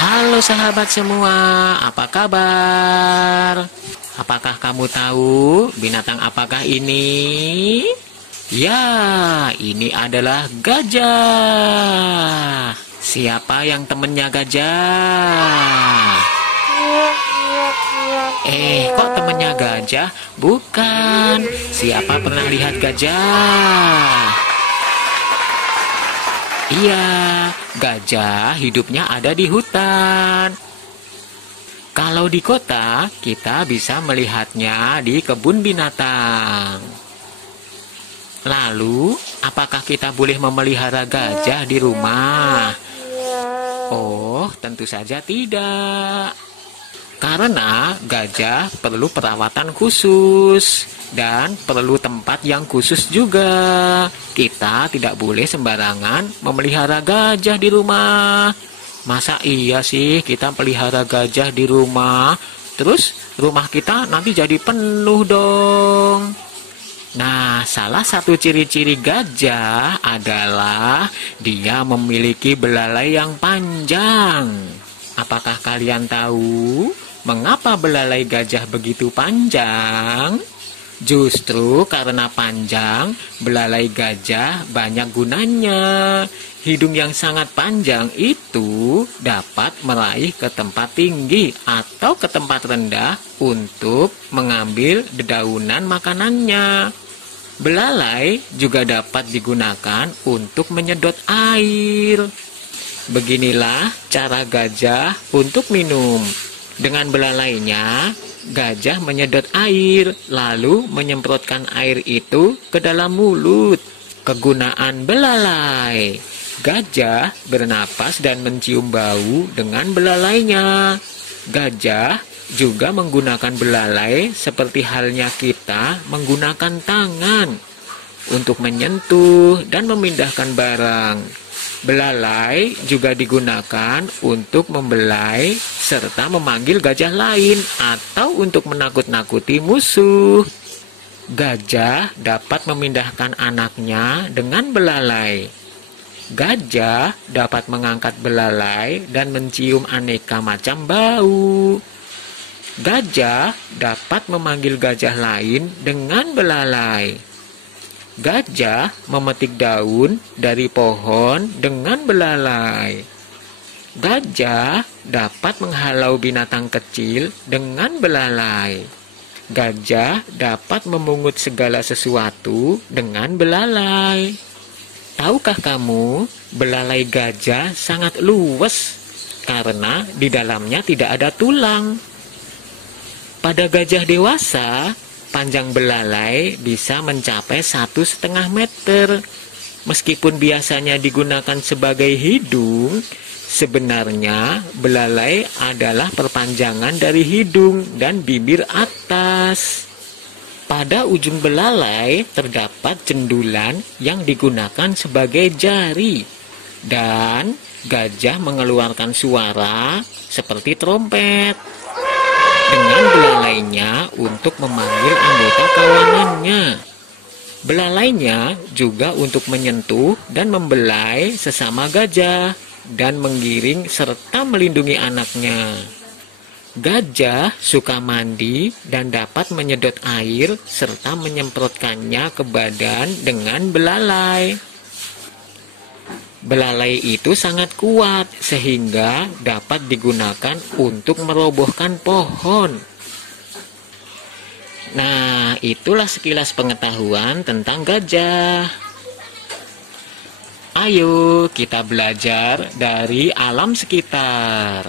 Halo sahabat semua, apa kabar? Apakah kamu tahu binatang apakah ini? Ya, ini adalah gajah. Siapa yang temennya gajah? Kok temennya gajah? Bukan. Siapa pernah lihat gajah? Iya, gajah hidupnya ada di hutan. Kalau di kota, kita bisa melihatnya di kebun binatang. Lalu, apakah kita boleh memelihara gajah di rumah? Oh, tentu saja tidak. Karena gajah perlu perawatan khusus dan perlu tempat yang khusus juga. Kita tidak boleh sembarangan memelihara gajah di rumah. Masa iya sih kita pelihara gajah di rumah, terus rumah kita nanti jadi penuh dong. Nah, salah satu ciri-ciri gajah adalah dia memiliki belalai yang panjang. Apakah kalian tahu mengapa belalai gajah begitu panjang? Justru karena panjang, belalai gajah banyak gunanya. Hidung yang sangat panjang itu dapat meraih ke tempat tinggi atau ke tempat rendah untuk mengambil dedaunan makanannya. Belalai juga dapat digunakan untuk menyedot air. Beginilah cara gajah untuk minum. Dengan belalainya, gajah menyedot air, lalu menyemprotkan air itu ke dalam mulut. Kegunaan belalai: gajah bernapas dan mencium bau dengan belalainya. Gajah juga menggunakan belalai seperti halnya kita menggunakan tangan untuk menyentuh dan memindahkan barang. Belalai juga digunakan untuk membelai serta memanggil gajah lain atau untuk menakut-nakuti musuh. Gajah dapat memindahkan anaknya dengan belalai. Gajah dapat mengangkat belalai dan mencium aneka macam bau. Gajah dapat memanggil gajah lain dengan belalai. Gajah memetik daun dari pohon dengan belalai. Gajah dapat menghalau binatang kecil dengan belalai. Gajah dapat memungut segala sesuatu dengan belalai. Tahukah kamu, belalai gajah sangat luwes karena di dalamnya tidak ada tulang. Pada gajah dewasa, panjang belalai bisa mencapai 1,5 meter. Meskipun biasanya digunakan sebagai hidung, sebenarnya belalai adalah perpanjangan dari hidung dan bibir atas. Pada ujung belalai terdapat cendulan yang digunakan sebagai jari, dan gajah mengeluarkan suara seperti trompet dengan belalainya untuk memanggil anggota kawanannya. Belalainya juga untuk menyentuh dan membelai sesama gajah dan menggiring serta melindungi anaknya. Gajah suka mandi dan dapat menyedot air serta menyemprotkannya ke badan dengan belalai. Belalai itu sangat kuat sehingga dapat digunakan untuk merobohkan pohon. Nah, itulah sekilas pengetahuan tentang gajah. Ayo kita belajar dari alam sekitar.